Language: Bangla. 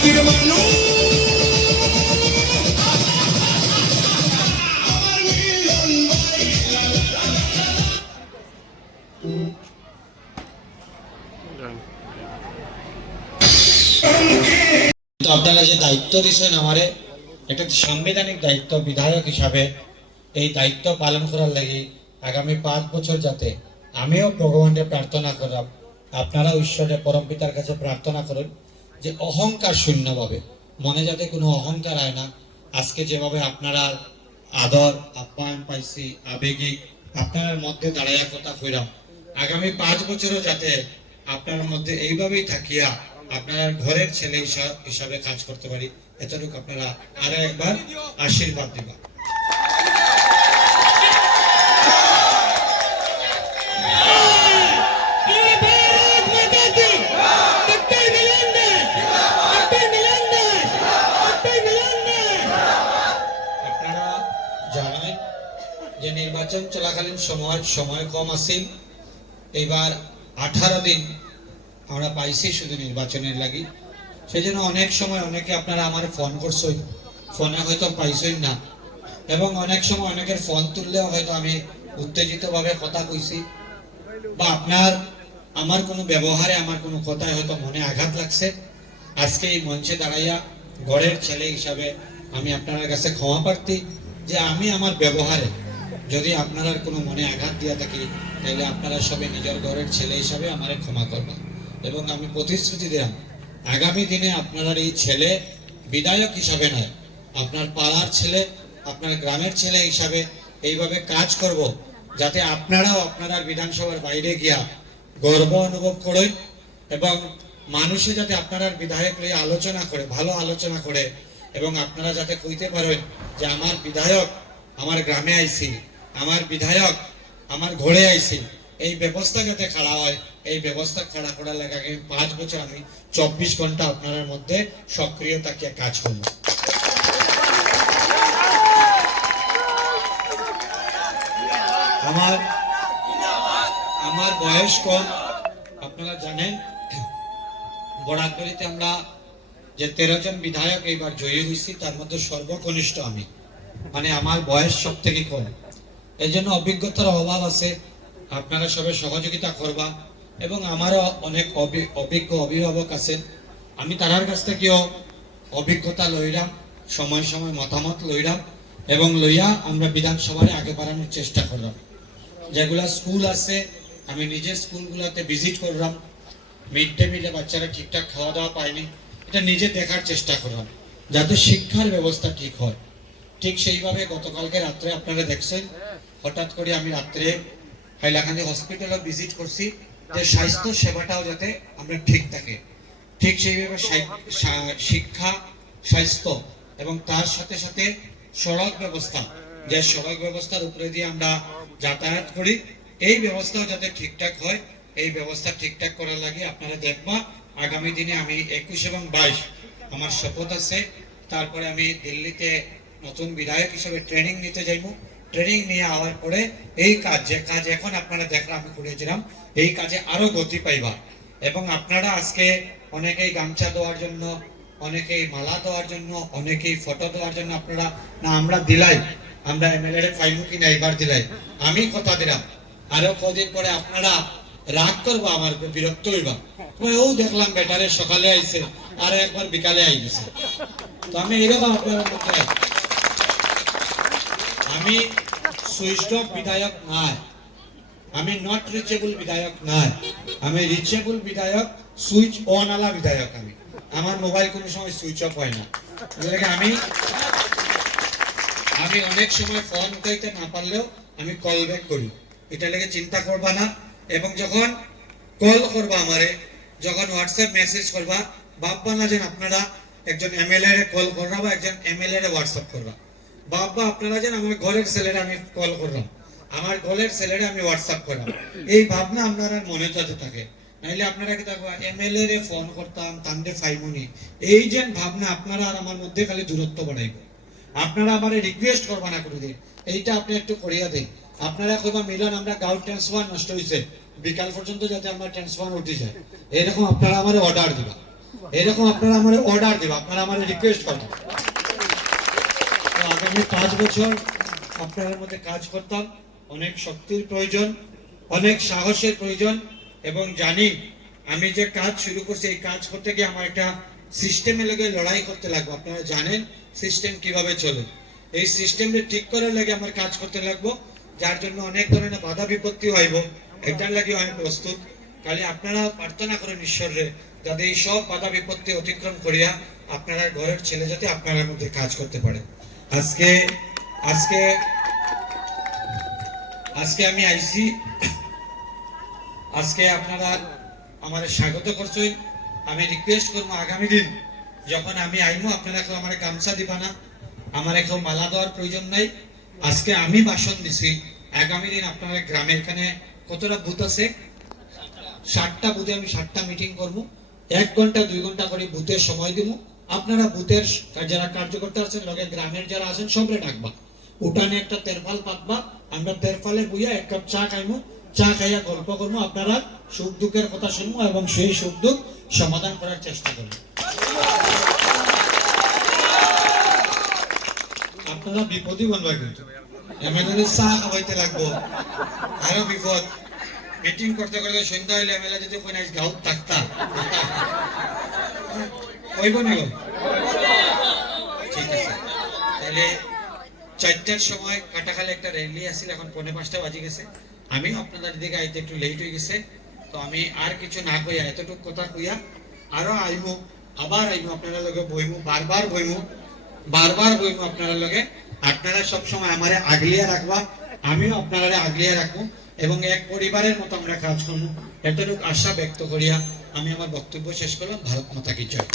আপনারা যে দায়িত্ব দিয়েছেন আমারে, একটা সাংবিধানিক দায়িত্ব বিধায়ক হিসাবে, এই দায়িত্ব পালন করার লাগি আগামী 5 বছর যাতে আমিও ভগবানের প্রার্থনা করলাম, আপনারা ঈশ্বরের পরম পিতার কাছে প্রার্থনা করেন যে অহংকার শূন্যভাবে, মনে যাতে কোনো অহংকার হয় না। আজকে যেভাবে আপনারা আদর আপ্যায়ন পাইছি, আবেগিক আপনার মধ্যে দাঁড়াইয়া কথা কইরাম, আগামী 5 বছরও যাতে আপনার মধ্যে এইভাবেই থাকিয়া আপনার ঘরের ছেলে হিসাবে কাজ করতে পারি, এতটুকু আপনারা আরো একবার আশীর্বাদ দিবা। আপনারা জানেন যে নির্বাচন চলাকালীন সময় কম আছিল, এবার 18 দিন আমরা পাইছি শুধু নির্বাচনের লাগি। সেই জন্য অনেক সময় অনেকে আপনারা আমার ফোন করছেন, ফোনে হয়তো পাইছেন না, এবং অনেক সময় অনেকের ফোন তুললেও হয়তো আমি উত্তেজিতভাবে কথা কইছি, বা আপনার আমার কোনো ব্যবহারে আমার কোনো কথায় হয়তো মনে আঘাত লাগছে। আজকে এই মঞ্চে দাঁড়াইয়া ঘরের ছেলে হিসাবে আমি আপনার কাছে ক্ষমা প্রার্থী যে আমি আমার ব্যবহারে যদি আপনার কোনো মনে আঘাত দিয়া থাকি, তাহলে আপনারা সবাই নিজের ঘরের ছেলে হিসাবে আমারে ক্ষমা করবেন। এবং আমি প্রতিশ্রুতি দিলাম আগামী দিনে আপনার এই ছেলে বিধায়ক হিসাবে নয়, আপনার পাড়ার ছেলে, আপনার গ্রামের ছেলে হিসাবে এইভাবে কাজ করব, যাতে আপনারাও আপনারা বিধানসভার বাইরে গিয়া গর্ব অনুভব করেন, এবং মানুষে যাতে আপনারা বিধায়ক নিয়ে আলোচনা করে, ভালো আলোচনা করে, এবং আপনারা যাতে কইতে পারেন যে আমার বিধায়ক আমার গ্রামে আইছি, আমার বিধায়ক আমার ঘরে আইছি। এই ব্যবস্থা যাতে খাড়া হয়, এই ব্যবস্থা খাড়া করার লাগে 5 বছর আমি 24 ঘন্টা আপনার মধ্যে সক্রিয় থাকিয়া কাজ করব। আমার বয়স কম, আপনারা জানেন বরাকদড়িতে আমরা যে 13 জন বিধায়ক এইবার জয়ী হয়েছি, তার মধ্যে সর্বকনিষ্ঠ আমি, মানে আমার বয়স সব থেকে কম। এই জন্য অভিজ্ঞতার অভাব আছে, আপনারা সবাই সহযোগিতা করবা। এবং আমারও অনেক অভিজ্ঞ অভিভাবক আছেন, আমি তার কাছ থেকেও অভিজ্ঞতা লইলাম, সময় সময় মতামত লইলাম, এবং লইয়া আমরা বিধানসভার আগে বাড়ানোর চেষ্টা করলাম। যেগুলা স্কুল আছে আমি নিজের স্কুলগুলোতে ভিজিট করলাম, মিড ডে মিলে বাচ্চারা ঠিকঠাক খাওয়া দাওয়া পায়নি, এটা নিজে দেখার চেষ্টা করলাম যাতে শিক্ষার ব্যবস্থা ঠিক হয়। ঠিক সেইভাবে গতকালকে রাত্রে আপনারা দেখছেন, হঠাৎ করে আমি রাত্রে হাইলাকান্দি হসপিটালে ভিজিট করছি যে স্বাস্থ্য সেবাটাও যাতে আমরা ঠিক থাকে। ঠিক সেইভাবে শিক্ষা, স্বাস্থ্য এবং তার সাথে সাথে সড়ক ব্যবস্থা, যে সড়ক ব্যবস্থার উপরে দিয়ে আমরা যাতায়াত করি, এই ব্যবস্থাও যাতে ঠিকঠাক হয়, এই ব্যবস্থা ঠিকঠাক করার লাগে আপনারা দেখবা আগামী দিনে আমি 21 এবং 22 আমার শপথ আছে। তারপরে আমি দিল্লিতে নতুন বিধায়ক হিসেবে ট্রেনিং নিতে যাইব। ট্রেনিং নিয়ে আওয়ার পরে এই কাজ, যে কাজ এখন আপনারা দেখলাম আমি করেছিলাম, এই কাজে আরো গতি পাইবা। এবং আপনারা আজকে অনেকেই গামছা দেওয়ার জন্য, অনেকেই মালা দেওয়ার জন্য, অনেকেই ফটো দেওয়ার জন্য আপনারা না আমরা দিলাই, আমরা এমএলএ ফাইনু কিনা এবার দিলাই। আমি কথা দিলাম আরো কদিন পরে আপনারা রাগ করবো, আমার বিরক্ত হইবা, ও দেখলাম বেটারে সকালে আইছে আর একবার বিকালে আই গেছে। তো আমি এরকম আপনার মধ্যে, আমি সুইচড অফ বিধায়ক নাই, আমি নট রিচেবল বিধায়ক নাই, আমি রিচেবল বিধায়ক, সুইচ অন আলা বিধায়ক। আমি আমার মোবাইল কোনো সময় সুইচ অফ হয় না। আমি অনেক সময় ফোন উঠাইতে না পারলেও আমি কল ব্যাক করি, এটা লেগে চিন্তা করবা না। এবং যখন কল করবা আমারে, যখন হোয়াটসঅ্যাপ মেসেজ করবা, ভাববা না যে আপনারা একজন এমএলএ রে কল করবা বা একজন এমএলএ রে হোয়াটসঅ্যাপ করবা, ভাববা আপনারা যেন আমার ঘরের ছেলেরে আমি কল করলাম, আমার ঘরের ছেলেরে আমি হোয়াটসঅ্যাপ করলাম। এই ভাবনা আপনারা মনে যাতে থাকে, নাইলে আপনারা কি থাকবা এমএলএ রে ফোন করতাম তান্ডে ফাইমনি, এই যে ভাবনা আপনারা আর আমার মধ্যে খালি দূরত্ব বাড়াইব। আপনারা আমারে রিকোয়েস্ট করবা না কোনোদিন, এইটা আপনি একটু করিয়া দিন। আপনারা কইবা মিলন আমরা গাঁও ট্রান্সফার নষ্ট হয়েছে, বিকাল পর্যন্ত যাতে আমরা ট্রান্সফার উঠে যায়, এরকম আপনারা আমার অর্ডার দিবা। এরকম আপনারা আমার অর্ডার দেবেন, আপনারা আমার রিকোয়েস্ট করবেন। তো আগামী 5 বছর আপনাদের মধ্যে কাজ করতাম। অনেক শক্তির প্রয়োজন, অনেক সাহসের প্রয়োজন, এবং জানি আমি যে কাজ শুরু করছি এই কাজ করতে গিয়ে আমার একটা সিস্টেমের লগে লড়াই করতে লাগবে। আপনারা জানেন সিস্টেম কিভাবে চলে, এই সিস্টেমটা ঠিক করার লাগে আমার কাজ করতে লাগবো, যার জন্য অনেক ধরনের বাধা বিপত্তি হইব, এটার লাগে আমি প্রস্তুত। খালি আপনারা প্রার্থনা করেন ঈশ্বরে যাতে এই সব বাধা বিপত্তি অতিক্রম করিয়া আপনারা ঘরের ছেলে যাতে আপনার মধ্যে কাজ করতে পারে। আজকে আজকে আজকে আমি আইছি, আজকে আপনারা আমার স্বাগত করছেন। আমি রিকোয়েস্ট করবো আগামী দিন যখন আমি আইমো আপনারা কেউ আমার গামছা দিবা না, আমার কেউ মালা দেওয়ার প্রয়োজন নাই। আজকে আমি ভাষণ দিছি, আগামী দিন আপনারা গ্রামে এখানে কতটা বুথ আছে, 60টা বুথে আমি 60টা মিটিং করব, 1 ঘন্টা 2 ঘন্টা করে বুথের সময় দিব। আপনারা বুথের যারা কার্যকর্তা আছেন লগে গ্রামের যারা আছেন সবরে ডাকবা, উঠানে একটা তেরফাল পাতবা, আমরা তেরফালে বইয়া 1 কাপ চা খাইমু, চা খাইয়া গল্প করবো, আপনারা সুখ দুঃখের কথা শুনবো এবং সেই সুখ দুঃখ সমাধান করার চেষ্টা করবো। আপনারা বিপদই বলবা, কিন্তু এমএলএ চা খাওয়াইতে লাগবো, আরো বিপদ। মিটিং করতে করতে সন্ধ্যা হইলে এমএলএ যদি কোন গাঁত থাকতা কইব নি? ঠিক আছে, তাহলে 4টার সময় কাটাখালে একটা র্যালি আসছিল, এখন 4:45 বাজে গেছে। আমি আপনাদের দিকে আইতে একটু লেট হয়ে গেছে, তো আমি আর কিছু না কইয়া এতটুকু কথা কইয়া আরো আইমু, আবার আইমু আপনারা লগে বইমু, বারবার বইমু আপনারা লগে। আপনারা সবসময় আমারে আগলিয়া রাখবা, আমিও আপনারা আগলিয়া রাখবো, এবং এক পরিবারের মতো আমরা কাজ করবো, এতটুকু আশা ব্যক্ত করিয়া আমি আমার বক্তব্য শেষ করলাম। ভারত মাতা কি জয়।